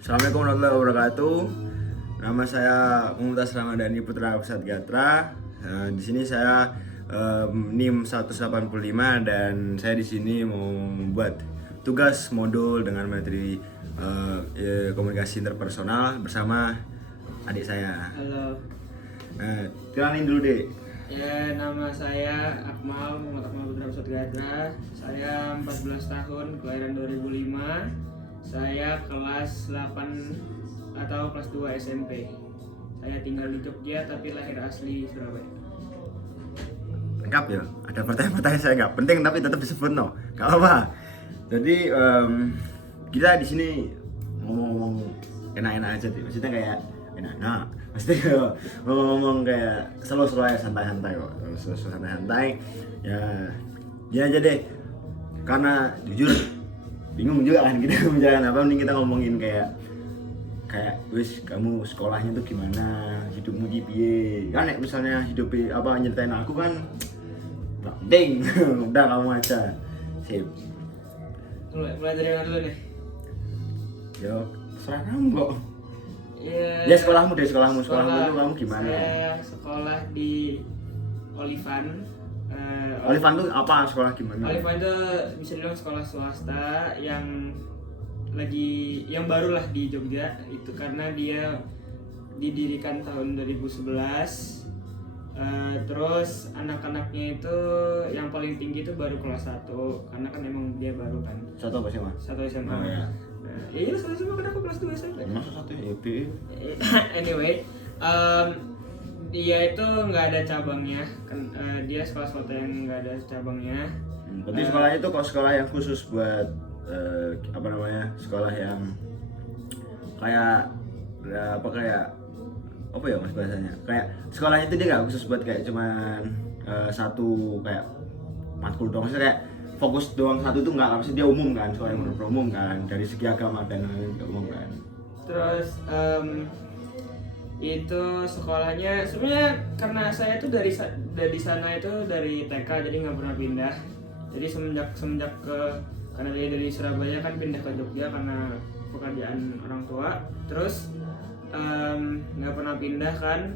Assalamualaikum warahmatullahi wabarakatuh. Nama saya Mumtaz Ramadhani Putra Pusat Gatra. Di sini saya NIM 185 dan saya di sini mau membuat tugas modul dengan materi komunikasi interpersonal bersama adik saya. Halo. Kenalin dulu deh. Ya, nama saya Akmal Putra Pusat Gatra. Saya 14 tahun, kelahiran 2005. Saya kelas 8 atau kelas 2 SMP. Saya tinggal di Jogja tapi lahir asli Surabaya. Lengkap ya. Ada pertanyaan-pertanyaan saya nggak penting tapi tetap disebut no. Gak apa. Jadi kita di sini ngomong-ngomong enak-enak aja sih. Maksudnya kayak enak-enak. Maksudnya ngomong kayak slow-slow aja, santai-santai kok. Slow-slow santai-santai. Ya aja deh. Karena jujur bingung juga kan kita menjalan apa, mending kita ngomongin kayak wis kamu sekolahnya tuh gimana, hidupmu piye kan, misalnya hidup apa nyeritain aku kan gak penting. Udah kamu aja sip. Mulai dari mana dulu nih? Yo serah kamu kok. Ya, Sekolahmu itu kamu gimana? Saya sekolah di Olivan. Olivan tuh apa, sekolah gimana? Olivan itu bisa dibilang sekolah swasta yang baru lah di Jogja, itu karena dia didirikan tahun 2011. Terus anak-anaknya itu yang paling tinggi itu baru kelas 1 karena kan emang dia baru kan. Satu apa sih mas? Satu SMA. Oh, ya. Iya satu SMA karena aku kelas 2 SMP. Masa satu EP? Anyway, dia itu nggak ada cabangnya kan, dia sekolah swasta yang nggak ada cabangnya. Berarti sekolahnya itu kok sekolah yang khusus buat apa namanya, sekolah yang kayak apa ya mas bahasanya, kayak sekolahnya itu dia nggak khusus buat kayak cuman satu kayak matkul doang, maksudnya kayak fokus doang satu tuh nggak, maksudnya dia umum kan, sekolah yang umum kan, dari segi agama dan lain-lain juga umum kan. Terus itu sekolahnya sebenarnya karena saya tuh dari sana itu dari TK jadi nggak pernah pindah. Jadi semenjak karena dia dari Surabaya kan pindah ke Jogja karena pekerjaan orang tua. Terus nggak pernah pindah kan.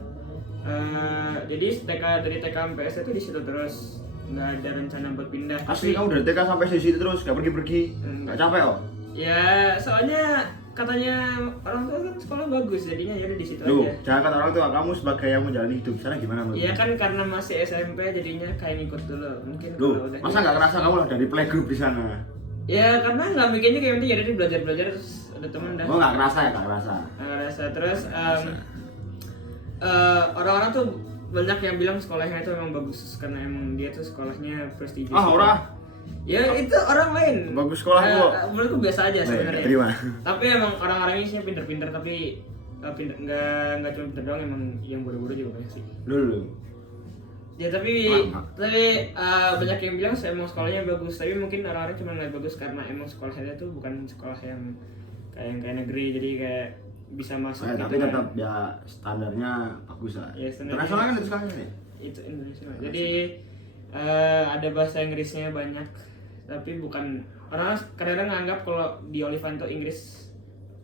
Jadi dari TK sampai SD itu di situ terus, nggak ada rencana buat pindah. Asli kamu dari TK sampai di situ terus nggak pergi-pergi, nggak capek kok? Ya soalnya katanya orang tua kan sekolah bagus, jadinya ya udah di situ Loh, aja. jangan kata orang tua, kamu sebagai yang menjalani hidup sana gimana menurut? Iya kan karena masih SMP jadinya kayak ngikut dulu mungkin. Loh, kalau udah masa nggak kerasa kamu lah dari playgroup di sana? ya karena nggak mikirnya kayak penting, jadi belajar terus ada teman dah. Oh nggak kerasa ya, nggak kerasa. Nggak ngerasa. Terus orang-orang tuh banyak yang bilang sekolahnya itu emang bagus karena emang dia tuh sekolahnya prestigious. Ora. Ya itu orang lain. Bagus sekolah kok. Menurutku biasa aja sebenarnya. Terima. Tapi emang orang-orangnya sih pinter-pinter, tapi pinter nggak cuma pinter doang, emang yang bodoh-bodoh juga banyak sih. Dulu. Ya tapi banyak yang bilang emang sekolahnya bagus, tapi mungkin orang-orang cuma ngeliat bagus karena emang sekolahnya tuh bukan sekolah yang kayak negeri, jadi kayak bisa masuk gitu. Tapi tetap ya standarnya bagus lah. Ya, standarnya internasional kan itu sekolahnya nih. Itu Indonesia. Jadi ada bahasa Inggrisnya banyak, tapi bukan, orang kadang-kadang nganggap kalau di Olivan tuh Inggris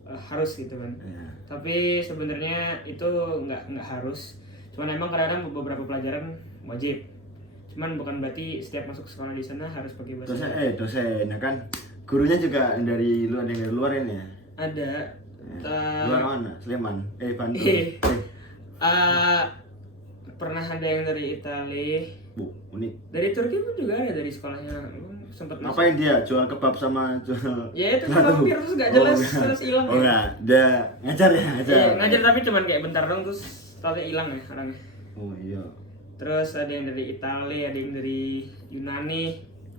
harus gitu kan. Ya. Tapi sebenarnya itu nggak harus. Cuman emang kadang-kadang beberapa pelajaran wajib. Cuman bukan berarti setiap masuk sekolah di sana harus pakai bahasa. Dosen, ya kan gurunya juga dari luar, ini ya. Ada. Luar mana? Sleman. Bandung. Pernah ada yang dari Italia. Bu, unik. Dari Turki pun juga ada dari sekolahnya. Sempat masuk. Ngapain dia? Jual kebab sama jual. Ya itu kan vampir terus gak jelas, terus hilang. Oh enggak, dia ngajar ya, ngajar. Iya, ngajar tapi cuman kayak bentar dong terus tahu hilang ya orangnya. Oh iya. Terus ada yang dari Italia, ada yang dari Yunani.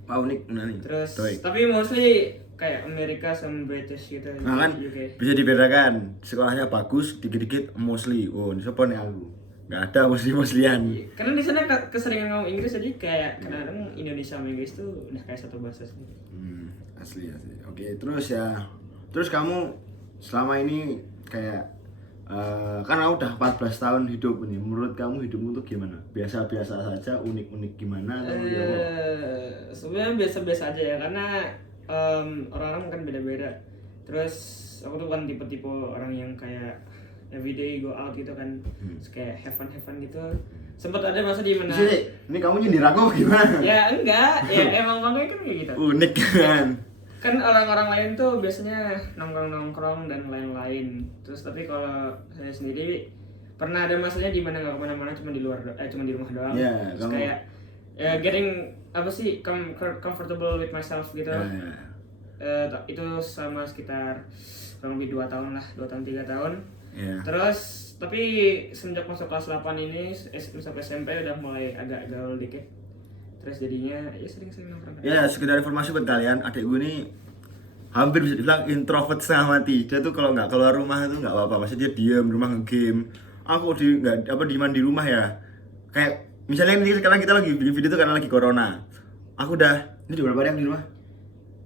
Pak unik nih. Terus Baik. tapi mostly kayak Amerika sama British gitu. Nah kan UK. bisa dibedakan, sekolahnya bagus, dikit-dikit mostly. Oh, ini siapa nih aku? Nggak ada mostly-mostlian. Karena di sana keseringan ngomong Inggris, jadi kayak kadang-kadang Indonesia sama Inggris tuh udah kayak satu bahasa sendiri. Asli. Oke, terus kamu selama ini kayak kan kamu udah 14 tahun hidup nih. Menurut kamu hidupmu tuh gimana? Biasa-biasa saja, unik-unik gimana? Sebenarnya biasa-biasa aja ya, karena orang-orang kan beda-beda. Terus aku tuh kan tipe-tipe orang yang kayak everyday go out gitu kan, terus kayak have fun gitu. Sempat ada masa di mana Sih, ini kamu nyindir aku apa gimana? ya enggak, ya emang makanya kan kayak gitu. Unik kan. Kan orang-orang lain tuh biasanya nongkrong dan lain-lain. Terus tapi kalau saya sendiri pernah ada masanya di mana nggak kemana-mana, cuma di cuma di rumah doang. Ya, Terus kamu- kayak ya getting apa sih comfortable with myself gitu. Itu sama sekitar kurang lebih 2 tahun lah, 2 tahun 3 tahun. Ya. Terus tapi semenjak masuk kelas 8 ini sampai SMP udah mulai agak gaul dikit. Terus jadinya ya sering-sering nongkrong. Ya, sekedar informasi buat kalian, adik gue ini hampir bisa dibilang introvert setengah mati. Dia tuh kalau nggak keluar rumah tuh nggak apa-apa, maksudnya dia diem rumah nge-game. Aku nggak dieman di rumah ya. Kayak misalnya ini sekarang kita lagi bikin video tuh karena lagi corona. Aku ini udah berapa hari yang di rumah?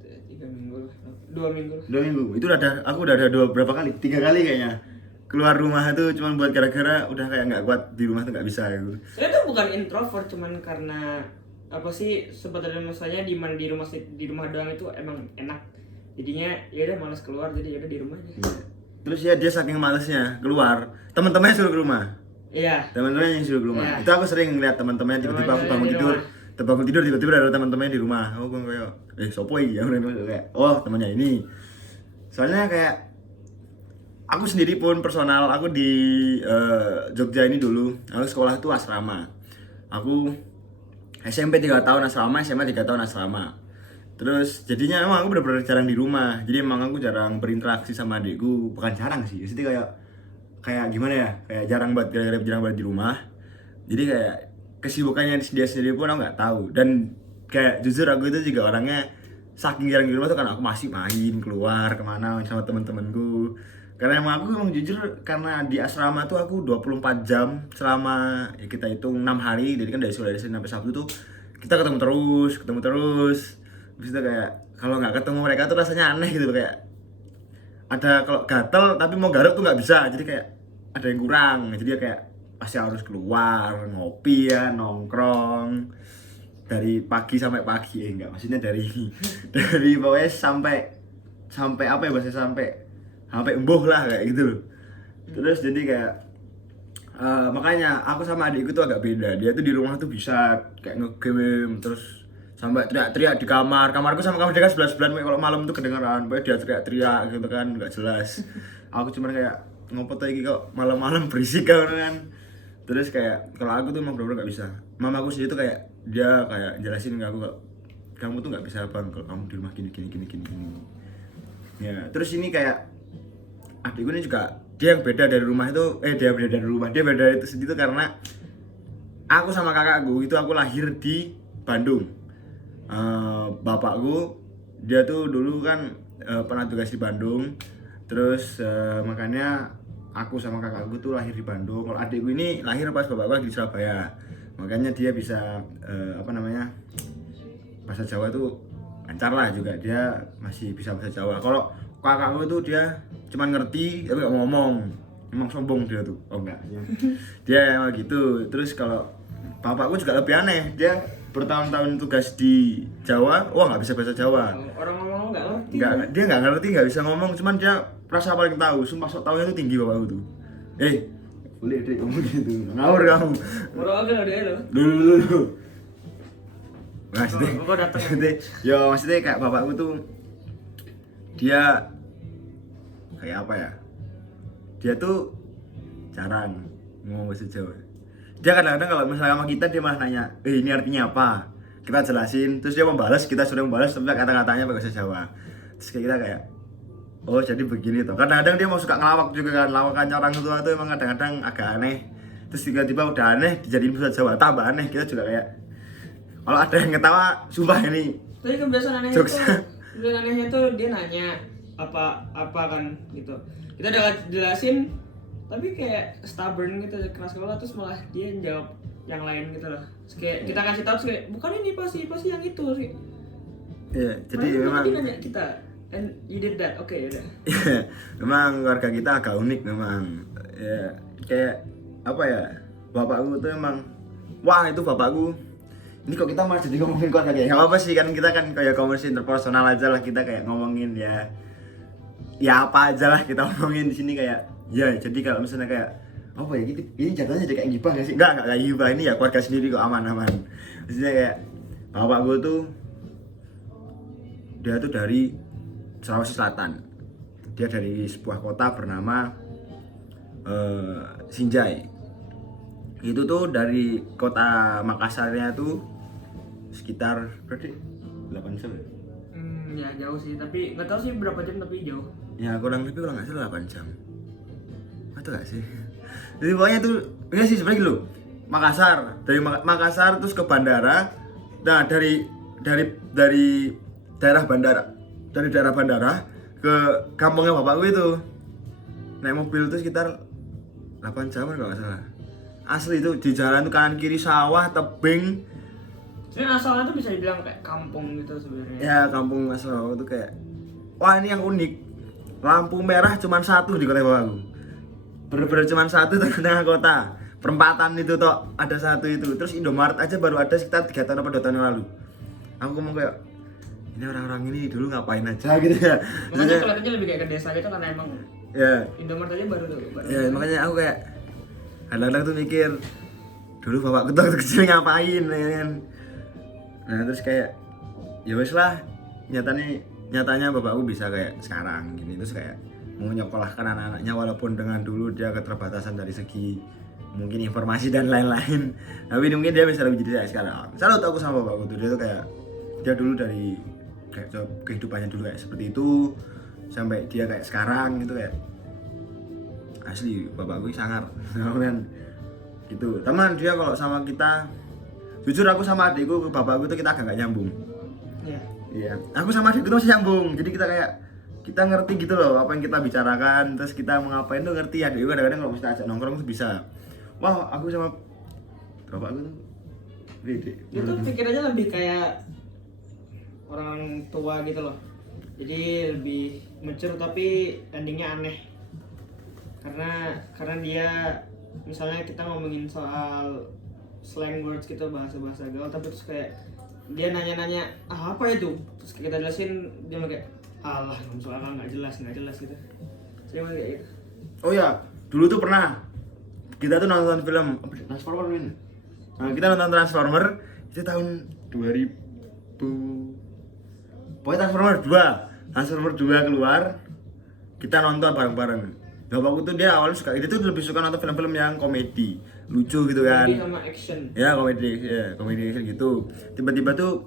3 minggu lah, 2 minggu lah. 2 minggu. Aku udah ada berapa kali? 3 kali kayaknya. Keluar rumah tuh cuman buat gara-gara udah kayak nggak kuat di rumah tuh nggak bisa gitu. Saya tuh bukan introvert, cuman karena apa sih, sebetulnya masanya di rumah doang itu emang enak. Jadinya ya udah malas keluar, jadi ya udah di rumah aja. Iya. Terus ya dia saking malesnya keluar, teman-temannya suruh ke rumah. Iya. Teman-temannya yang suruh ke rumah. Iya. Itu aku sering ngeliat teman-temannya tiba-tiba aku bangun Teman-temannya di tidur. rumah. Terbangun tidur tiba-tiba ada teman-temannya di rumah. Oh, gue kayak sopo iki ya kayak oh, temannya ini. Soalnya kayak aku sendiri pun personal, aku di Jogja ini dulu, aku sekolah tuh asrama. Aku SMP 3 tahun asrama, SMA 3 tahun asrama. Terus jadinya emang aku bener-bener jarang di rumah. Jadi emang aku jarang berinteraksi sama adikku. Bukan jarang sih, jadi kayak gimana ya? Kayak jarang banget, gara-gara jarang banget di rumah. Jadi kayak kesibukannya dia sendiri pun aku nggak tahu. Dan kayak jujur aku itu juga orangnya saking jarang di rumah tuh karena aku masih main keluar kemana sama temen-temenku. Karena emang jujur karena di asrama tuh aku 24 jam selama ya kita hitung 6 hari. Jadi kan dari Senin sampai Sabtu tuh kita ketemu terus. Habis itu kayak kalau nggak ketemu mereka tuh rasanya aneh gitu, kayak ada kalau gatel tapi mau garuk tuh nggak bisa, jadi kayak ada yang kurang. Jadi ya kayak pasti harus keluar ngopi ya, nongkrong dari pagi sampai pagi, enggak maksudnya dari pokoknya sampai apa ya bahasa, sampai embuh lah kayak gitu loh. Terus jadi kayak makanya aku sama adikku tuh agak beda. Dia tuh di rumah tuh bisa kayak nge-game terus sampai teriak-teriak di kamarku sama kamar dia kan sebelah-sebelahan. Kalau malam tuh kedengeran pokoknya dia teriak-teriak gitu kan, nggak jelas. Aku cuman kayak ngopo tuh iki kok malam-malam berisik kan. Terus kayak kalau aku tuh emang bener-bener nggak bisa. Mamaku sendiri tuh kayak dia kayak jelasin ke aku, kamu tuh nggak bisa bang kalau kamu di rumah gini. Ya terus ini kayak adikku ini juga dia yang beda dari rumah itu, dia beda itu sendiri tuh karena aku sama kakakku itu aku lahir di Bandung. Bapakku dia tuh dulu kan pernah tugas di Bandung, terus makanya aku sama kakakku tuh lahir di Bandung. Kalau adikku ini lahir pas bapakku lagi di Surabaya, makanya dia bisa bahasa Jawa tuh lancar lah juga, dia masih bisa bahasa Jawa. Kalau kakakku tuh dia cuman ngerti tapi gak ngomong, emang sombong dia tuh. Oh enggak, dia emang gitu. Terus kalau bapakku juga lebih aneh, dia bertahun-tahun tugas di Jawa, nggak bisa bahasa Jawa. Orang ngomong nggak ngerti. Dia nggak ngerti, nggak bisa ngomong, cuman dia rasa paling tahu. Sumpah sok tahunya tuh tinggi bapakku tuh. Boleh deh kamu gitu, ngawur kamu. Baru agak dia lo. Dulu. Maksudnya, Kok datang? maksudnya kayak bapakku tuh dia kayak apa ya? Dia tuh jarang ngomong bahasa Jawa. Dia kadang-kadang kalau misalnya sama kita dia malah nanya, ini artinya apa? Kita jelasin, terus dia membalas, kita sudah membalas tapi kata-katanya pakai bahasa Jawa. Terus kayak kita kayak, oh jadi begini toh. Kadang-kadang dia mau suka ngelawak juga kan, lawakannya orang tua tuh emang kadang-kadang agak aneh. Terus tiba-tiba udah aneh dijadiin bahasa Jawa, tambah aneh. Kita juga kayak, kalau ada yang ketawa, sumpah ini. Tapi kebiasaan anehnya tuh dia nanya apa kan gitu. Kita udah jelasin tapi kayak stubborn gitu, keras kepala, terus malah dia jawab yang lain gitu loh. Terus kayak kita kasih tahu kayak bukan ini pasti yang itu sih. Iya, jadi memang dia nanya kita and you did that. Oke, udah. memang keluarga kita agak unik memang. Ya, kayak apa ya? Bapakku tuh emang itu bapakku. Ini kok kita malah jadi ngomongin keluarga kayak apa sih, kan kita kan kayak komunikasi interpersonal aja lah, kita kayak ngomongin ya ya apa aja lah kita omongin di sini kayak ya jadi kalau misalnya kayak apa ya gitu ini jatuhnya jadi kayak gibah gak sih? Enggak kayak gibah, ini ya keluarga sendiri kok aman-aman. Maksudnya kayak bapak gue tuh dia tuh dari Sulawesi Selatan. Dia dari sebuah kota bernama Sinjai. Itu tuh dari kota Makassarnya tuh sekitar berarti 8 jam. Ya jauh sih, tapi nggak tahu sih berapa jam tapi jauh. Ya kurang lebih kalau nggak salah 8 jam. Atau nggak sih? Jadi pokoknya tuh ini sih sebenarnya gitu. Makassar, dari Makassar terus ke bandara. Nah, dari daerah bandara ke kampungnya bapakku itu. Naik mobil itu sekitar 8 jam kalau nggak salah. Asli itu di jalan tuh kanan kiri sawah, tebing. Sebenarnya asalnya tuh bisa dibilang kayak kampung gitu sebenarnya. Ya, kampung Mas Rawa itu kayak wah ini yang unik. Lampu merah cuma satu di kota bapakku. Bener-bener cuma satu di tengah kota. Perempatan itu toh ada satu itu. Terus Indomaret aja baru ada sekitar 3 tahun atau 2 tahun yang lalu. Aku ngomong kayak ini orang-orang ini dulu ngapain aja gitu ya. Makanya kelihatannya lebih kayak ke desa gitu karena emang Ya, Indomaret aja baru. ya makanya aku kayak kadang-kadang tuh mikir dulu bapakku tuh waktu kecil ngapain ya kan. Nah terus kayak ya wes lah nyatanya bapakku bisa kayak sekarang gini, terus kayak mau nyekolahkan anak-anaknya walaupun dengan dulu dia keterbatasan dari segi mungkin informasi dan lain-lain, tapi mungkin dia bisa lebih jadi saya sekarang. Salut aku sama bapakku tuh, dia tuh kayak dia dulu dari kayak kehidupannya dulu kayak seperti itu sampai dia kayak sekarang gitu kayak asli bapakku sangar kan gitu. Teman dia kalau sama kita jujur aku sama adikku ke bapakku tuh kita agak gak nyambung. Iya, aku sama adikku tuh masih nyambung. Jadi kita kayak kita ngerti gitu loh apa yang kita bicarakan, terus kita mau ngapain tuh ngerti. Adikku kadang-kadang kalau kita ajak nongkrong tuh bisa. Wah, aku sama bapakku tuh beda. Itu pikirannya lebih kayak orang tua gitu loh. Jadi lebih mature tapi endingnya aneh. Karena dia misalnya kita ngomongin soal slang words gitu, bahasa-bahasa gaul, tapi terus kayak dia nanya-nanya apa itu, terus kita jelasin dia kayak alah soal nggak jelas gitu. Saya kayak gitu. Oh ya, dulu tuh pernah kita tuh nonton film Transformer ini. Nah, kita nonton Transformer itu tahun 2000. Pokoknya Transformer 2 keluar. Kita nonton bareng-bareng. Bapakku tuh dia awalnya suka, dia tuh lebih suka nonton film-film yang komedi, lucu gitu kan. Komedi sama action. Ya komedi action gitu. Tiba-tiba tuh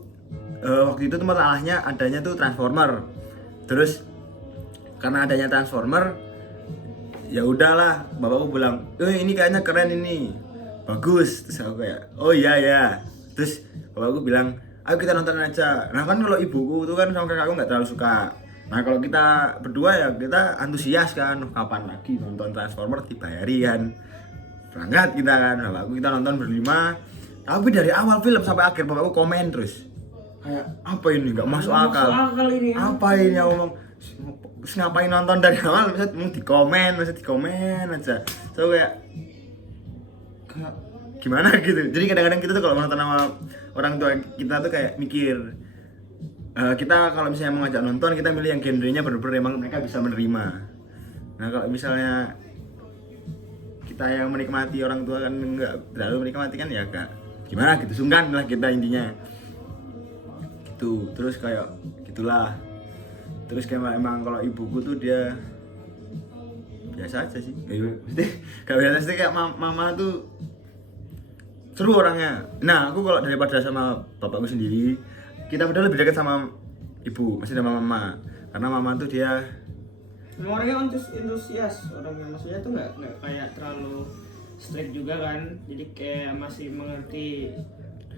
waktu itu tuh masalahnya adanya tuh Transformer. Terus karena adanya Transformer, ya udahlah, bapakku bilang, ini kayaknya keren ini, bagus. Terus aku kayak, oh iya ya. Terus bapakku bilang, ayo kita nonton aja. Nah kan kalau ibuku tuh kan sama kakakku nggak terlalu suka. Nah kalau kita berdua ya kita antusias kan, kapan lagi nonton Transformer dibayari kan, berangkat kita kan. Bapakku kita nonton berlima, tapi dari awal film sampai akhir bapakku komen terus kayak apa ini nggak masuk akal ini, apa ini aku ngomong ngapain nonton dari awal misalnya dikomen aja. So kayak gimana gitu. Jadi kadang-kadang kita tuh kalau nonton sama orang tua kita tuh kayak mikir kita kalau misalnya mau ngajak nonton kita milih yang genrenya bener-bener emang mereka bisa menerima. Nah kalau misalnya kita yang menikmati orang tua kan nggak terlalu menikmati kan ya agak gimana gitu, sungkan lah kita intinya gitu. Terus kayak gitulah. Terus kayak emang kalau ibuku tuh dia biasa aja sih, kayak biasa sih, kayak mama tuh seru orangnya. Nah aku kalau daripada sama bapakku sendiri, kita berdua lebih dekat sama ibu, masih sama mama. Karena mama tuh dia orangnya antusias, orangnya maksudnya tuh nggak kayak terlalu strict juga kan, jadi kayak masih mengerti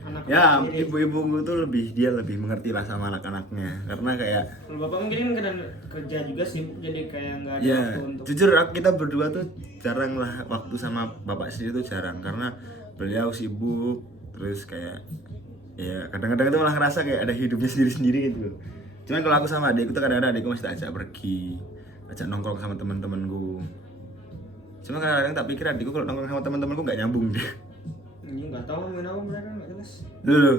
anak ya sendiri. ibu-ibu tuh dia lebih mengerti lah sama anak-anaknya. Karena kayak kalau bapak mungkin kadang kerja juga sibuk, jadi kayak nggak ada ya waktu untuk jujur kita berdua tuh jarang lah waktu sama bapak sendiri tuh jarang, karena beliau sibuk. Terus kayak ya kadang-kadang itu malah ngerasa kayak ada hidupnya sendiri-sendiri gitu. Cuman kalau aku sama adikku tuh kadang-kadang adikku masih tak ajak pergi, ajak nongkrong sama teman-temanku. Cuma kadang-kadang tak pikir adikku kalau nongkrong sama teman-temanku nggak nyambung dia. ini nggak tahu ngomongin apa mereka nggak jelas. Dulu,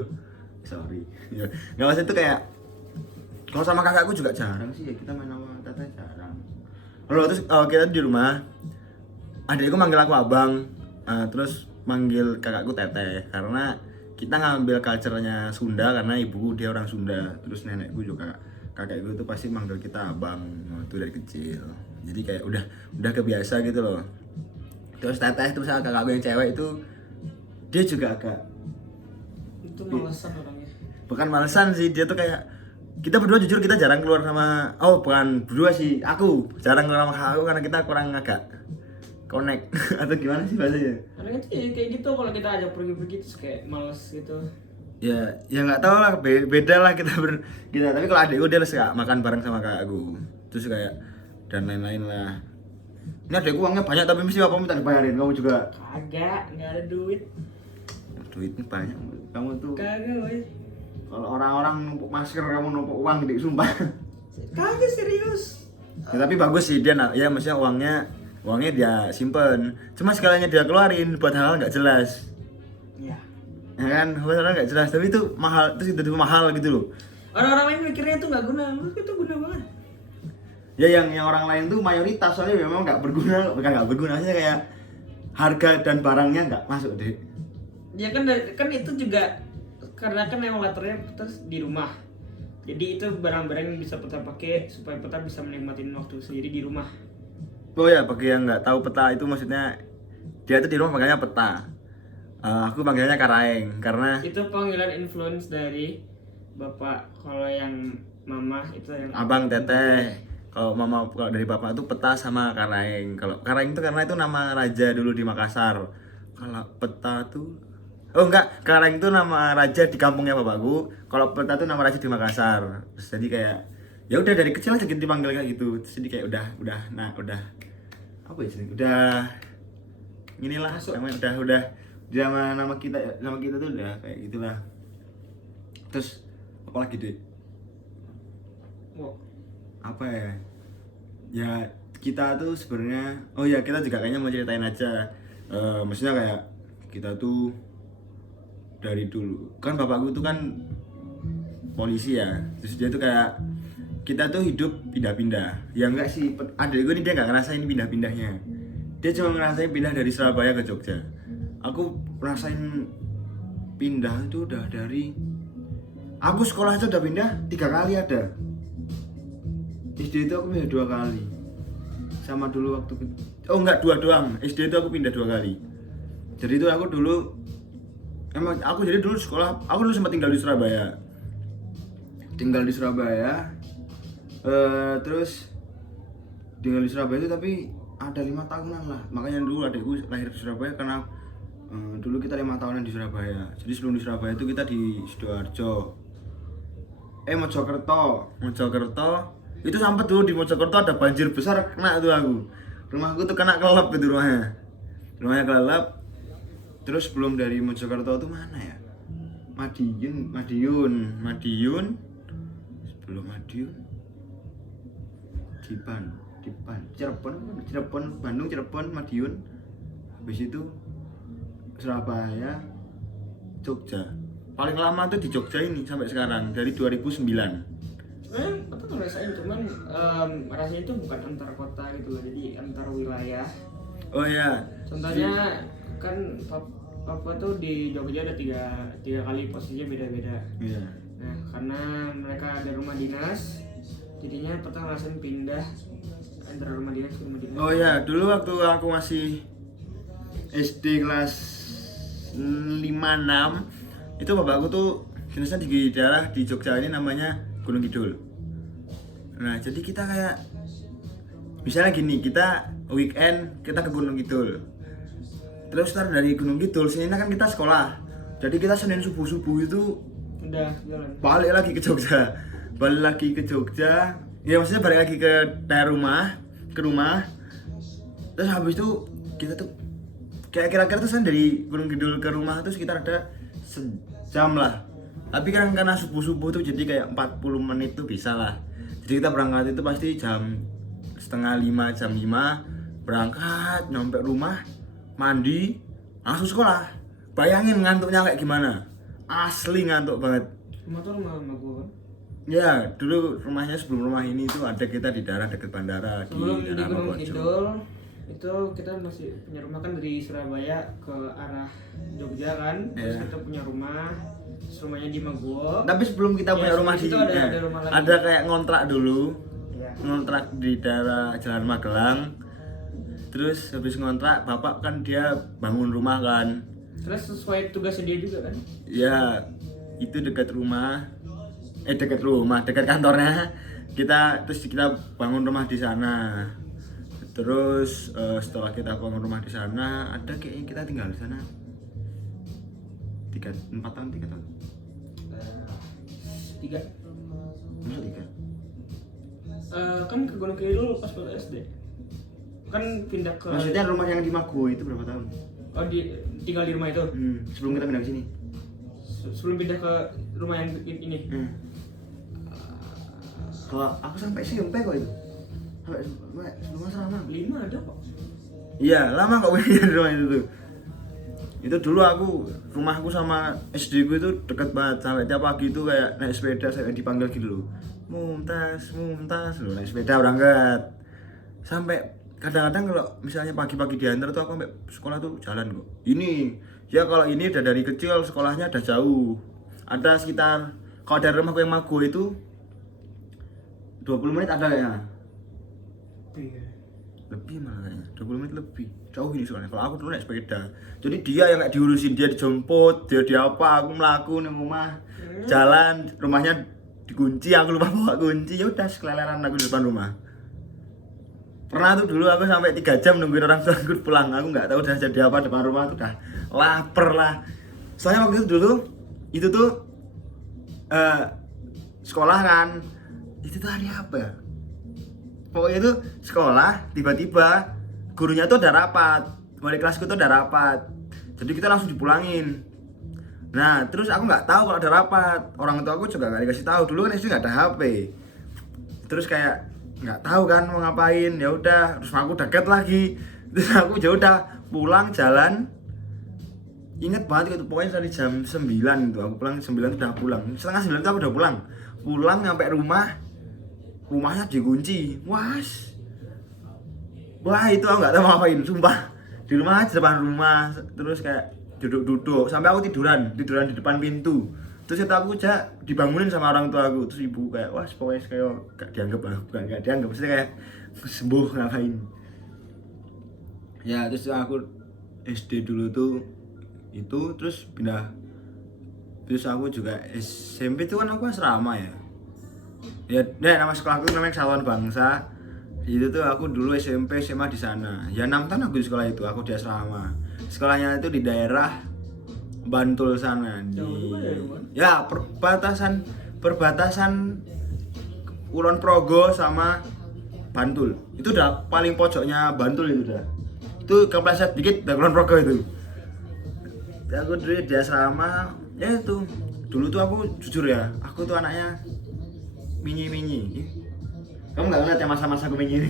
sorry. Ya, nggak maksud itu kayak kalau sama kakakku juga jarang sih ya, kita main sama tata jarang. Lalu terus kita di rumah, adikku manggil aku abang, terus manggil kakakku teteh karena kita ngambil culture-nya Sunda karena ibuku dia orang Sunda, terus nenekku juga kakekku itu pasti manggil kita abang waktu dari kecil. Jadi kayak udah kebiasa gitu loh. Terus teteh terus kakakku yang cewek itu dia juga agak Itu malesan orangnya. bukan malesan sih, dia tuh kayak kita berdua jujur kita jarang keluar sama bukan berdua sih, aku jarang keluar sama kakakku karena kita kurang agak connect atau gimana sih bahasanya. Karena itu ya kayak gitu kalau kita ajak pergi-pergi terus kayak males gitu. Ya nggak tahu lah, beda lah kita, tapi kalau adikku dia suka makan bareng sama kakakku terus kayak dan lain-lain lah. Ini adikku uangnya banyak tapi mesti apa minta dibayarin, kamu juga Kagak, nggak ada duit. duitnya banyak kamu tuh. Kagak, woy. Kalau orang-orang numpuk masker kamu numpuk uang gede sumpah. Kagak serius. Ya, tapi bagus sih dia, ya maksudnya uangnya dia simpen, cuma sekalinya dia keluarin buat hal nggak jelas. Ya. Ya kan, buat hal nggak jelas tapi itu mahal, terus itu mahal gitu loh. Orang-orang lain mikirnya itu nggak guna, menurut itu guna banget. Ya yang orang lain tuh mayoritas soalnya memang nggak berguna, bukan nggak berguna aja kayak harga dan barangnya nggak masuk deh. Ya kan itu juga karena kan emulatornya terus di rumah. Jadi itu barang-barang yang bisa peta pakai supaya peta bisa menikmati waktu sendiri di rumah. Oh ya, bagi yang nggak tahu peta itu maksudnya dia tuh di rumah panggilnya peta. Aku panggilnya karaeng karena Itu panggilan influence dari bapak. Kalau yang mama itu yang abang teteh. Kalau dari bapak itu peta sama karaeng. Kalau karaeng itu karena itu nama raja dulu di Makassar. Kalau peta tuh enggak, karaeng itu nama raja di kampungnya bapakku. Kalau peta tuh nama raja di Makassar. Terus jadi kayak ya udah dari kecil aja gitu dipanggil kayak gitu. Terus jadi kayak udah apa ya sih? Udah inilah Masuk. namanya udah nama kita tuh udah kayak gitulah. Terus apa lagi deh? Wow. Apa ya kita tuh sebenarnya kita juga kayaknya mau ceritain aja. Maksudnya kayak kita tuh dari dulu kan bapakku tuh kan polisi ya, terus dia tuh kayak kita tuh hidup pindah-pindah ya enggak sih, adikku ini dia nggak ngerasain pindah-pindahnya, dia cuma ngerasain pindah dari Surabaya ke Jogja. Aku ngerasain pindah itu udah dari aku sekolah aja udah pindah 3 kali ada. SD itu aku pindah 2 kali. Sama dulu waktu enggak 2 doang. SD itu aku pindah 2 kali. Jadi itu aku dulu jadi dulu sekolah, aku dulu sempat tinggal di Surabaya. Terus tinggal di Surabaya itu tapi ada 5 tahunan lah. Makanya dulu adikku lahir di Surabaya karena dulu kita 5 tahunan di Surabaya. Jadi sebelum di Surabaya itu kita di Sidoarjo. Mojokerto. Itu sampai dulu di Mojokerto ada banjir besar, kena tuh aku. Rumahku tuh kena kelelep itu rumahnya kelelep. Terus belum dari Mojokerto tuh mana ya? Madiun. Sebelum Madiun Cirebon, Bandung, Madiun. Habis itu Surabaya, Jogja. Paling lama tuh di Jogja ini sampai sekarang dari 2009. Sebenarnya aku ngerasain cuman rasanya itu bukan antar kota gitu loh, jadi antar wilayah. Oh ya. Contohnya kan papa tuh di Jogja ada tiga kali posisinya beda-beda. Iya. Nah karena mereka ada rumah dinas, jadinya peta ngerasain pindah antara rumah dinas ke rumah dinas. Oh ya, dulu waktu aku masih SD kelas 5-6 itu bapakku tuh dinasnya di daerah di Jogja ini namanya Gunung Kidul. Nah jadi kita kayak misalnya gini, kita weekend kita ke Gunung Kidul. Terus ntar dari Gunung Kidul sini kan kita sekolah. Jadi kita Senin subuh itu Udah jalan. balik lagi ke Jogja. Ya maksudnya balik lagi ke rumah. Terus habis itu kita tuh kayak kira-kira tuh kan dari Gunung Kidul ke rumah tuh sekitar ada sejam lah. Tapi kan karena subuh tuh jadi kayak 40 menit tuh bisa lah. Jadi kita berangkat itu pasti jam 4:30, jam 5 berangkat, nyampe rumah, mandi, langsung sekolah. Bayangin ngantuknya kayak gimana? Asli ngantuk banget. Rumah tuh rumah gua kan. Ya, dulu rumahnya sebelum rumah ini tuh ada kita di daerah dekat bandara Sebelum di di daerah Gunung Magojo. Kidul itu kita masih punya rumah kan dari Surabaya ke arah Jogja kan. Terus Iya. kita punya rumah, terus rumahnya di Maguwo. Tapi sebelum kita Ya, punya rumah di sebelum itu ada rumah lagi. ada kayak ngontrak dulu, Ya. ngontrak di daerah Jalan Magelang. Terus habis ngontrak, bapak kan dia bangun rumah kan. Terus sesuai tugasnya dia juga kan. Ya, itu dekat rumah. Dekat kantornya. Terus kita bangun rumah di sana. Terus setelah kita bangun rumah di sana, ada kayaknya kita tinggal di sana 4 tahun, 3 tahun. 3. Masa 3? Kan ke Gunung Kidul pas waktu SD. Kan pindah ke Maksudnya rumah yang di Mago itu berapa tahun? Oh, tinggal di rumah itu. Sebelum kita pindah ke sini. Sebelum pindah ke rumah yang ini. Kalau aku sampai SMP kok itu. Sampai rumah asrama. 5 ada kok. Iya, lama kok pindah di rumah itu tuh. Itu dulu rumahku sama SD ku itu deket banget, sampai tiap pagi itu kayak naik sepeda saya dipanggil gitu loh. Mumtaz loh, naik sepeda berangkat. Sampai kadang-kadang kalau misalnya pagi-pagi diantar tuh aku sampai sekolah tuh jalan kok. Ini ya kalau ini udah dari kecil sekolahnya udah jauh. Ada sekitar kalau dari rumahku yang Mago itu 20 menit ada kayaknya. Lebih malah kayaknya, 20 menit lebih. Jauh ini soalnya. Kalau aku dulu naik sepeda. Jadi dia yang kayak diurusin, dia dijemput, dia apa, aku melaku nih rumah. Jalan, rumahnya dikunci, aku lupa bawa kunci. Ya udah keleleran aku di depan rumah. Pernah tuh dulu aku sampai 3 jam nungguin orang tua aku pulang. Aku nggak tahu udah jadi apa depan rumah tuh, udah lapar lah. Soalnya waktu itu tuh sekolah kan. Itu tuh hari apa ya? Pokoknya itu sekolah, tiba-tiba gurunya tuh ada rapat, wali kelasku tuh ada rapat, jadi kita langsung dipulangin. Nah terus aku nggak tahu kalau ada rapat, orang tua aku juga nggak dikasih tahu. Dulu kan SD nggak ada HP, terus kayak nggak tahu kan mau ngapain. Ya udah, terus aku deket lagi, terus aku ya udah pulang jalan. Ingat banget itu, pokoknya dari jam 9 itu aku pulang, 9 udah pulang, setengah 9 itu aku udah pulang nyampe rumahnya dikunci. Wah itu aku nggak tahu mau ngapain, sumpah. Di rumah aja, depan rumah, terus kayak duduk sampai aku tiduran di depan pintu. Terus itu aku aja dibangunin sama orang tua aku. Terus ibu kayak wah pokoknya kayak gak dianggap lah, bukan gak dianggap, maksudnya kayak sembuh ngapain. Ya terus aku SD dulu tuh itu, terus pindah. Terus aku juga SMP tuh kan aku asrama ya. Nama sekolahku namanya Kesatuan Bangsa. Itu tuh aku dulu SMP SMA di sana. Ya 6 tahun aku di sekolah itu, aku di asrama. Sekolahnya itu di daerah Bantul sana, ya perbatasan Kulon Progo sama Bantul. Itu udah paling pojoknya Bantul itu udah. Itu kepleset dikit udah Kulon Progo itu. Aku dulu di asrama, ya itu. Dulu tuh aku jujur ya, aku tuh anaknya minyi. Kamu nggak ngeliat ya masa-masa aku minyi?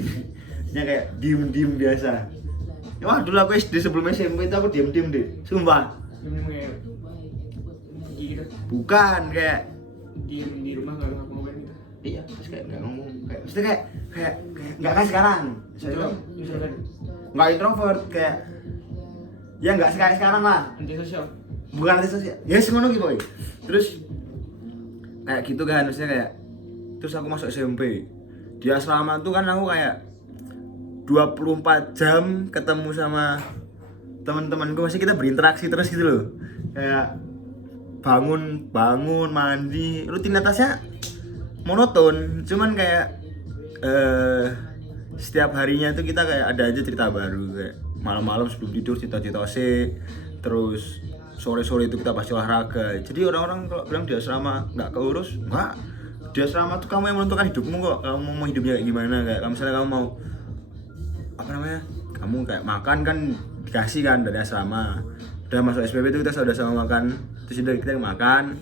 Nya kayak diem biasa. Wah dulu aku SD sebelum SMP itu aku diem deh, sumpah. Gitu. Bukan kayak Diem di rumah nggak ngapa-ngapain gitu. iya, terus kayak nggak ngomong, kayak nggak kayak sekarang. Misalkan Nggak introvert, kayak ya nggak sekarang lah. antisosial. Bukan antisosial, ya semuanya gitu boy. Terus kayak gitu kan, maksudnya kayak terus aku masuk SMP di asrama tuh kan aku kayak 24 jam ketemu sama teman-temanku, masih kita berinteraksi terus gitu loh. Kayak bangun mandi, rutinitasnya monoton, cuman kayak setiap harinya itu kita kayak ada aja cerita baru. Kayak malam-malam sebelum tidur cerita-cerita terus sore-sore itu kita pasti olahraga. Jadi orang-orang kalau bilang di asrama nggak keurus, enggak. Di asrama tuh kamu yang menentukan hidupmu kok. Kamu mau hidupnya kayak gimana, kayak kalau misalnya kamu mau kamu kayak makan kan dikasih kan dari asrama. Udah masuk SPP itu kita sudah sama makan, terus udah kita makan.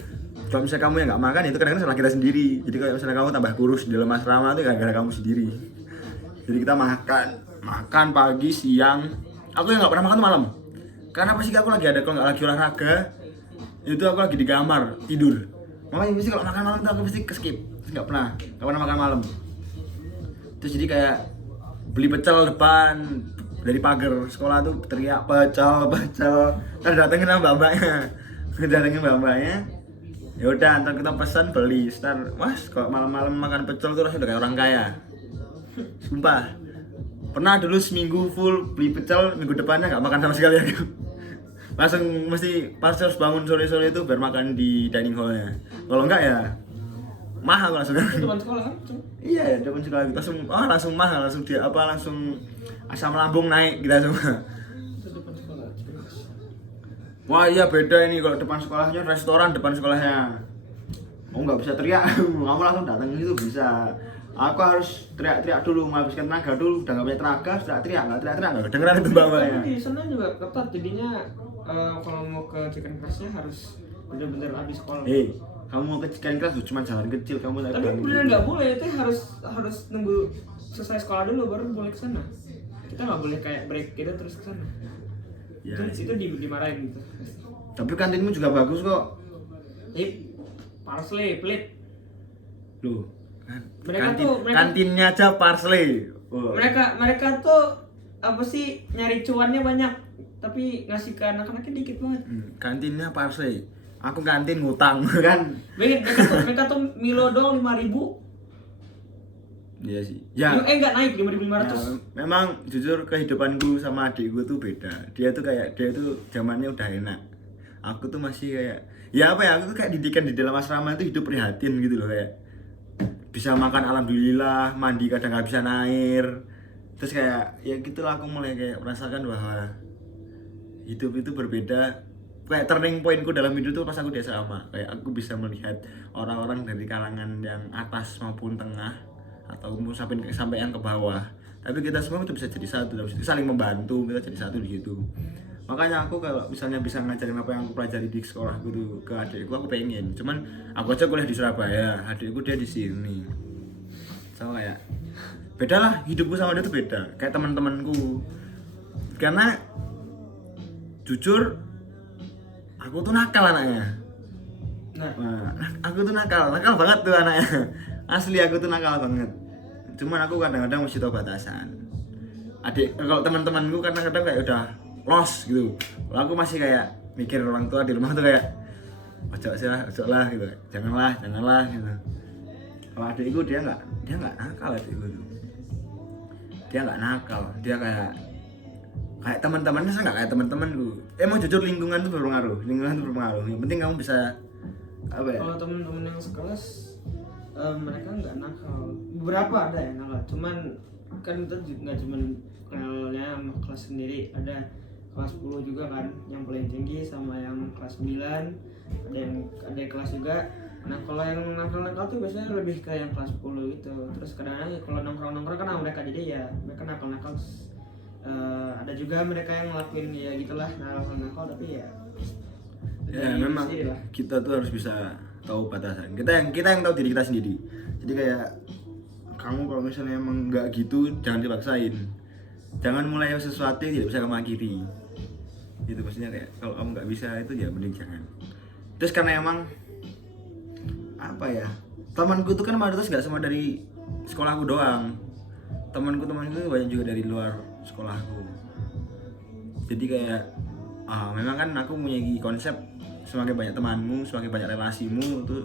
Kalau misalnya kamu yang nggak makan itu kadang-kadang salah kita sendiri. Jadi kalau misalnya kamu tambah kurus di dalam asrama itu gara-gara kamu sendiri. Jadi kita makan pagi, siang. Aku yang nggak pernah makan tuh malam. Karena pasti aku lagi ada, kalau nggak lagi olahraga itu aku lagi di kamar tidur. Makanya pasti kalau makan malam tuh aku pasti skip terus nggak pernah makan malam. Terus jadi kayak beli pecel depan dari pagar sekolah tuh teriak pecel, kan datengin sama mbaknya, ya udah antar kita pesan beli, ntar mas kalau malam-malam makan pecel tuh rasanya udah kayak orang kaya, sumpah. Pernah dulu seminggu full beli pecel, minggu depannya nggak makan sama sekali aku. Langsung mesti pas harus bangun sore-sore itu biar makan di dining hallnya, kalau enggak ya mahal langsung kan. Itu depan sekolah kan? Iya ya depan sekolah kita langsung mahal, langsung dia langsung asam lambung naik kita semua. Itu depan sekolah. Wah iya beda ini kalau depan sekolahnya, restoran depan sekolahnya. Oh nggak bisa teriak, kamu langsung datang itu bisa. Aku harus teriak-teriak dulu, menghabiskan tenaga dulu, udah nggak punya tenaga, teriak nggak kedengeran itu mbak-mbaknya. Tapi di sana juga ketat, jadinya kalau mau ke chicken crustnya harus bener-bener habis sekolah. Kamu mau ke chicken crust cuma jalan kecil, kamu lagi. Tapi bener nggak boleh, itu harus nunggu selesai sekolah dulu baru boleh ke sana. Kita nggak boleh kayak break gitu terus ke sana. Ya, itu dimarahin gitu. tapi kantinmu juga bagus kok. Parsley, pelit. Loh, Mereka kantinnya aja parsley. Oh. Mereka tuh apa sih nyari cuannya banyak, tapi ngasih ke anak-anaknya dikit banget. Kantinnya parsley. Aku kantin ngutang kan. Mereka tuh Milo doang 5.000. Iya sih. Ya. Enggak naik 5.500. Ya, memang jujur kehidupanku sama adikku tuh beda. Dia tuh zamannya udah enak. Aku tuh masih kayak ya apa ya, aku tuh kayak didikan di dalam asrama itu hidup prihatin gitu loh, kayak bisa makan alhamdulillah, mandi kadang kehabisan air. Terus kayak ya gitulah, aku mulai kayak merasakan bahwa hidup itu berbeda. Kayak turning pointku dalam hidup tuh pas aku di asrama. Kayak aku bisa melihat orang-orang dari kalangan yang atas maupun tengah atau sampai yang ke bawah. Tapi kita semua itu bisa jadi satu, saling membantu, kita jadi satu di situ. Makanya aku kalau misalnya bisa ngajarin apa yang aku pelajari di sekolahku tuh ke adikku, aku pengen. Cuman aku aja kuliah di Surabaya, adikku dia di sini. Sama kayak beda lah, hidupku sama dia tuh beda. Kayak teman-temanku. Karena jujur aku tuh nakal anaknya. Nah, aku tuh nakal banget tuh anaknya. Asli aku tuh nakal banget. Cuman aku kadang-kadang mesti tahu batasan. Kalau teman-temanku kadang-kadang kayak udah los gitu. Kalau aku masih kayak mikir orang tua di rumah tuh kayak ojo lah gitu. Janganlah gitu. Kalau adikku dia nggak nakal, adikku tuh. Dia nggak nakal, dia kayak teman-temannya, saya nggak kayak teman-temanku. Emang jujur lingkungan tuh berpengaruh. Yang penting kamu bisa apa ya? Kalau teman-teman yang sekelas mereka nggak nakal. Beberapa ada yang nakal. Cuman kan itu nggak cuman kenalnya sama kelas sendiri, ada kelas 10 juga kan yang paling tinggi sama yang kelas 9, ada yang kelas juga. Nah kalau yang nakal-nakal tuh biasanya lebih ke yang kelas 10 gitu. Terus kadang-kadang kalau nongkrong-nongkrong kan mereka jadi ya mereka nakal-nakal. Ada juga mereka yang ngelakuin ya gitulah nakal tapi ya memang kita tuh harus bisa tahu batasan. Kita yang tahu diri kita sendiri. Jadi kayak kamu kalau misalnya emang nggak gitu jangan dipaksain. Jangan mulai sesuatu yang tidak bisa kamu akhiri. Gitu maksudnya, kayak kalau kamu nggak bisa itu ya mending jangan. Terus karena emang apa ya, temanku tuh kan mayoritas nggak semua dari sekolahku doang. Temanku banyak juga dari luar sekolahku. Jadi kayak memang kan aku punya konsep semakin banyak temanmu, semakin banyak relasimu tuh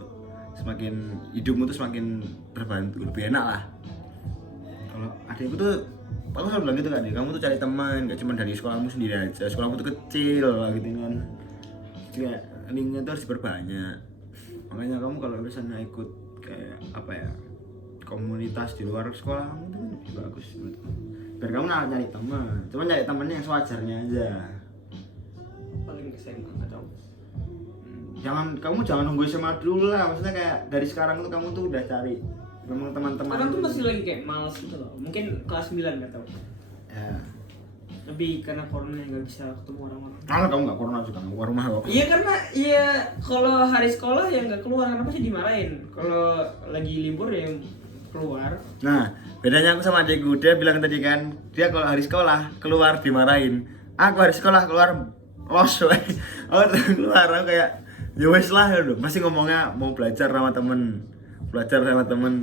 semakin hidupmu tuh semakin terbantu, lebih enak lah. Kalau adikku tuh aku selalu bilang gitu kan, kamu tuh cari teman gak cuma dari sekolahmu sendiri aja. Sekolahmu tuh kecil lah gitu kan. Jadi kayak linknya tuh harus diperbanyak. Makanya kamu kalau misalnya ikut kayak apa ya, komunitas di luar sekolah kamu tuh lebih bagus menurutku. Biar kamu nyari teman, cuma nyari temannya yang sewajarnya aja. paling SMA atau Kamu jangan nunggu SMA dulu lah, maksudnya kayak dari sekarang tuh kamu tuh udah cari memang teman-teman. sekarang tuh masih lagi kayak malas gitu loh, mungkin kelas 9 nggak tahu ya. lebih karena corona yang nggak bisa ketemu orang-orang. Kalau kamu nggak corona juga keluar rumah kok. Iya karena kalau hari sekolah ya nggak keluar, kenapa sih dimarahin? Kalau lagi libur ya keluar. Nah, bedanya aku sama adikku, dia bilang tadi kan, dia kalau hari sekolah keluar dimarahin. Aku hari sekolah keluar los, keluar aku kayak ya wes lah, masih ngomongnya mau belajar sama temen, belajar sama temen.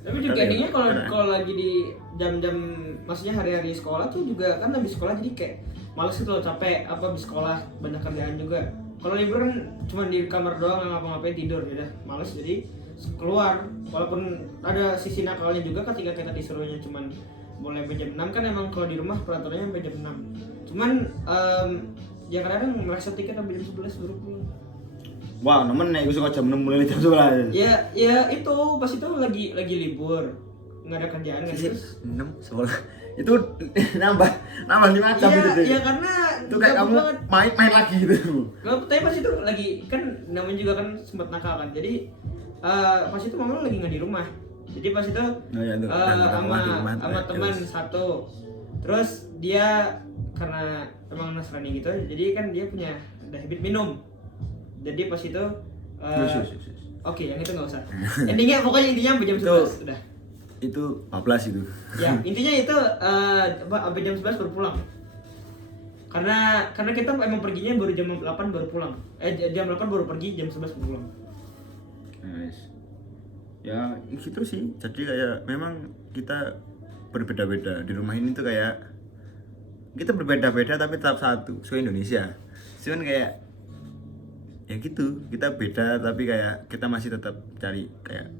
Tapi juga endingnya kalau lagi di jam-jam maksudnya hari-hari sekolah tuh juga kan habis sekolah jadi kayak males gitu loh, capek apa habis sekolah banyak kerjaan juga. Kalau libur kan cuma di kamar doang nggak ngapa-ngapain tidur ya udah males jadi keluar. Walaupun ada sisi nakalnya juga ketika kita disuruhnya cuman boleh sampai jam 6 kan emang kalau di rumah peraturannya sampai jam 6. Cuman ya kadang-kadang merasa tiket sampai jam 11 baru pulang. Wah, nemen nek gue suka jam 6 mulai jam 11. Ya itu pas itu lagi libur. Nggak ada kerjaan kan terus 6 sekolah. Itu nambah 5 jam gitu deh. Iya karena itu kayak kamu main lagi gitu. Tapi pas itu lagi kan namanya juga kan sempat nakal kan. Jadi pas itu mama lagi nggak di rumah. Jadi pas itu sama teman satu. Terus dia karena emang Nasrani gitu, jadi kan dia punya ada habit minum. Jadi pas itu oke, yang itu nggak usah. Intinya sampai jam 11 udah. Itu 14 itu. Ya, intinya itu sampai jam 11 baru pulang. Karena kita emang perginya baru jam 8 baru pulang. Jam 8 baru pergi, jam 11 baru pulang. Nice. Ya gitu sih. Jadi kayak memang kita berbeda-beda di rumah ini tuh kayak kita berbeda-beda tapi tetap satu. So Indonesia. Cuman kayak ya gitu, kita beda tapi kayak kita masih tetap cari kayak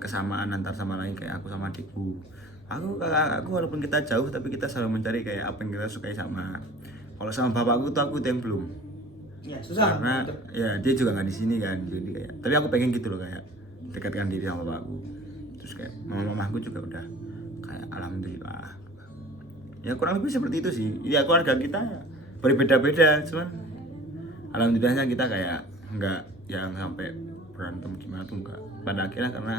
kesamaan antar sama lain, kayak aku sama adikku. Aku walaupun kita jauh tapi kita selalu mencari kayak apa yang kita sukai sama. Kalau sama bapakku tuh aku tuh yang belum. Ya, susah. Karena ya dia juga nggak di sini kan, jadi kayak. Tapi aku pengen gitu loh kayak dekatkan diri sama bapakku. Terus kayak mamaku juga udah kayak alhamdulillah. Ya kurang lebih seperti itu sih. Ya keluarga kita berbeda-beda, cuman alhamdulillahnya kita kayak nggak yang sampai berantem gimana tuh enggak. Pada akhirnya karena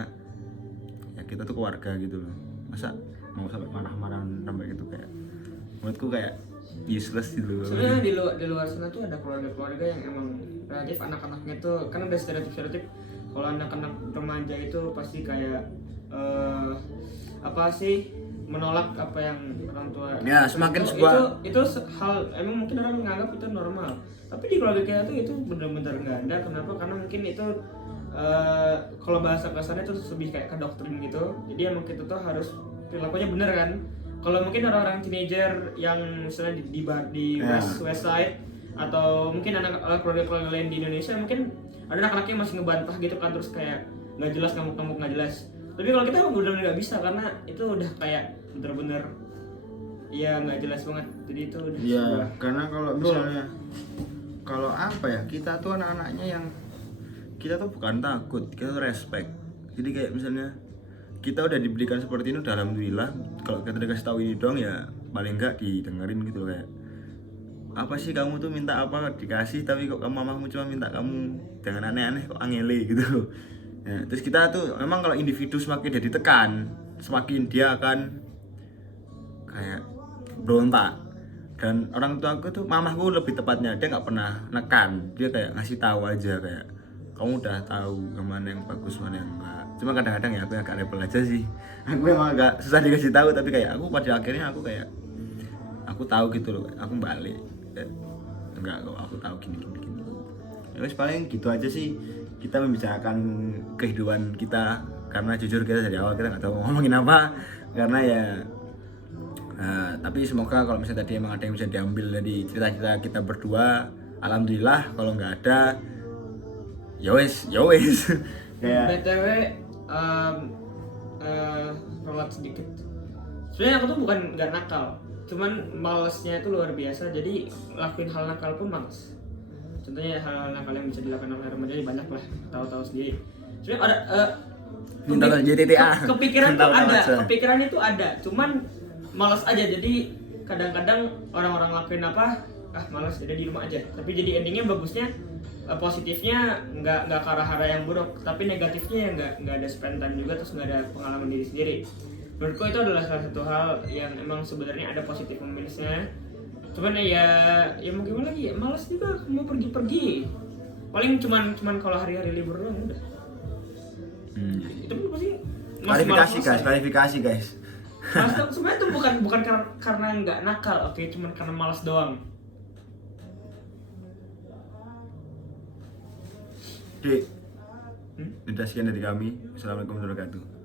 ya kita tuh keluarga gitu loh. Masa mau sampai marah-marahan sampai gitu kayak menurutku kayak useless gitu loh. Sebenarnya di luar sana tuh ada keluarga-keluarga yang emang relatif anak-anaknya tuh kan ada stereotip kalau anak-anak remaja itu pasti kayak apa sih menolak apa yang orang tua. Ya, semakin sebuah itu hal emang mungkin orang menganggap itu normal. Tapi di keluarga kita tuh itu benar-benar nggak ada. Kenapa? Karena mungkin itu kalau bahasa kasarnya itu lebih kayak ke doktrin gitu. Jadi emang kita tuh harus perilakunya bener kan. Kalau mungkin orang-orang teenager yang misalnya di west side atau mungkin anak keluarga lain di Indonesia mungkin ada anak-anaknya masih ngebantah gitu kan, terus kayak nggak jelas ngamuk-ngamuk nggak jelas. Tapi kalau kita benar-benar nggak bisa karena itu udah kayak bener-bener ya nggak jelas banget. Jadi itu udah ya karena kalau misalnya kalau apa ya, kita tuh anak-anaknya yang kita tuh bukan takut, kita tuh respect. Jadi kayak misalnya kita udah diberikan seperti ini udah alhamdulillah. Kalau kita dikasih tahu ini dong ya paling enggak didengerin gitu kayak apa sih kamu tuh minta apa dikasih, tapi kok kamu mamamu cuma minta kamu jangan aneh-aneh kok angele gitu. Ya, terus kita tuh memang kalau individu semakin dia ditekan, semakin dia akan kayak berontak. Dan orang tua aku tuh, mamaku lebih tepatnya, dia nggak pernah nekan, dia kayak ngasih tahu aja kayak kamu udah tahu mana yang bagus mana yang enggak. Cuma kadang-kadang ya aku agak rebel aja sih. Aku emang agak susah dikasih tahu, tapi kayak aku pada akhirnya aku kayak aku tahu gitu loh, aku balik. Enggak kok, aku tahu gini. Ya wes paling gitu aja sih kita membicarakan kehidupan kita, karena jujur kita dari awal kita nggak tahu ngomongin apa karena ya tapi semoga kalau misalnya tadi emang ada yang bisa diambil dari cerita-cerita kita berdua, alhamdulillah. Kalau nggak ada ya wes kayak BTW relat sedikit. Sebenarnya aku tuh bukan nggak nakal, cuman malesnya itu luar biasa. Jadi lakuin hal nakal pun males. Contohnya hal nakal yang bisa dilakukan oleh remaja banyak lah, tahu-tahu sendiri. Sebenarnya ada kepikiran itu ada, cuman malas aja. Jadi kadang-kadang orang-orang lakuin apa, malas jadi di rumah aja. Tapi jadi endingnya bagusnya, positifnya nggak ke arah yang buruk, tapi negatifnya ya nggak ada spend time juga, terus nggak ada pengalaman diri sendiri. Menurutku itu adalah salah satu hal yang emang sebenarnya ada positif minusnya. Cuman ya mau gimana lagi ya, malas juga mau pergi-pergi. Paling cuman kalau hari-hari libur doang udah. Itu pun pasti klarifikasi guys. Malas sebenarnya itu bukan karena nggak nakal, oke, cuman karena malas doang. Dik, Sudah sekian dari kami. Assalamualaikum warahmatullahi wabarakatuh.